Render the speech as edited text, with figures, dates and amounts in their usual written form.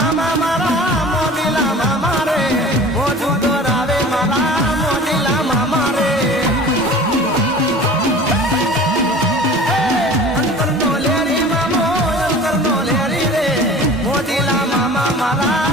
મામા મારા મોદીલા મામા રે મોજું દોરાવે મારા મોદીલા મામા રે અંતરનો લેરી મામો અંતરનો લેરી રે મોદીલા મામા મારા